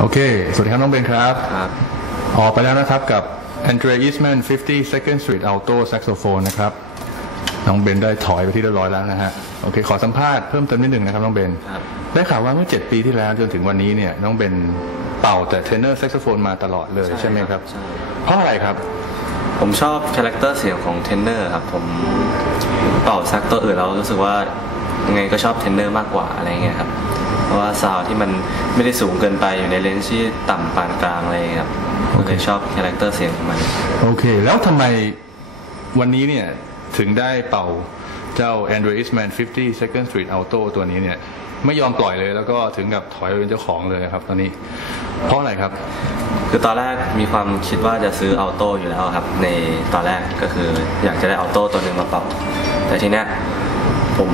โอเค สวัสดีครับ น้องเบนครับ ครับ ออกไปแล้วนะครับกับ Andre Eastman 50 Second Street Alto Saxophone นะครับ น้องเบนได้ถอยไปที่เรียบร้อยแล้วนะฮะ โอเค ขอสัมภาษณ์เพิ่มเติมนิดหนึ่งนะครับ น้องเบน ครับ ได้ข่าวว่าเมื่อ 7 ปีที่แล้วจนถึงวันนี้เนี่ย น้องเบนเป่าแต่เทนเนอร์แซกโซโฟนมาตลอดเลยใช่ไหมครับ ใช่ เพราะอะไรครับ ผมชอบคาแรคเตอร์เสียงของเทนเนอร์ครับ ผมเป่าซักตัวอื่นแล้วรู้สึกว่ายังไงก็ชอบเทนเนอร์มากกว่าอะไรเงี้ยครับ เพราะว่าซาวด์ที่มันไม่ได้สูงเกินไปอยู่ในเลนส์ที่ต่ำปานกลางอะไรเงี้ยครับก็เลยชอบคาแรคเตอร์เสียงของมัน โอเค แล้วทำไมวันนี้เนี่ย ถึงได้เป่าเจ้า Andre Eastman 50 Second Street Alto ตัวนี้เนี่ย ไม่ยอมปล่อยเลยแล้วก็ถึงกับถอยไปเป็นเจ้าของเลยครับตอนนี้ เพราะอะไรครับ คือตอนแรกมีความคิดว่าจะซื้ออัลโต้อยู่แล้วครับ ในตอนแรกก็คืออยากจะได้อัลโต้ตัวหนึ่งมาเป่า แต่ทีเนี้ย ผม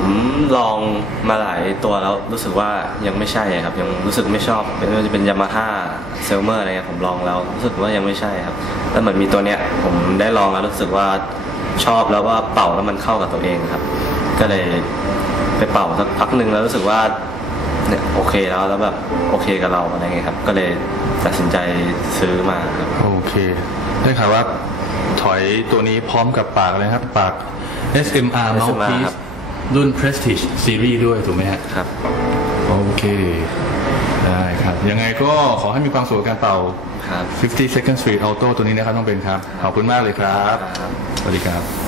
ลองมาหลายตัวแล้วรู้สึกว่ายังไม่ใช่ครับ ยังรู้สึกไม่ชอบไม่ว่าจะเป็นยามาฮ่าเซลเมอร์อะไรเงี้ยผมลองแล้วรู้สึกว่ายังไม่ใช่ครับ แล้วเหมือนมีตัวเนี้ยผมได้ลองแล้วรู้สึกว่าชอบแล้วว่าเป่าแล้วมันเข้ากับตัวเองครับ ก็เลยไปเป่าสักพักหนึ่งแล้วรู้สึกว่าเนี่ยโอเคแล้วแล้วแบบโอเคกับเราอะไรเงี้ยครับ ก็เลยตัดสินใจซื้อมาครับโอเคได้ข่าวว่าถอยตัวนี้พร้อมกับปากเลยครับปาก SMR SMR Mouthpiece ครับ รุ่น Prestige Series ด้วยถูกไหมฮะครับ โอเค ได้ครับ ยังไงก็ขอให้มีความสุขกับการเป่า ครับ 50 Second Street Auto ตัวนี้นะครับน้องเบนครับ ขอบคุณมากเลยครับครับสวัสดีครับ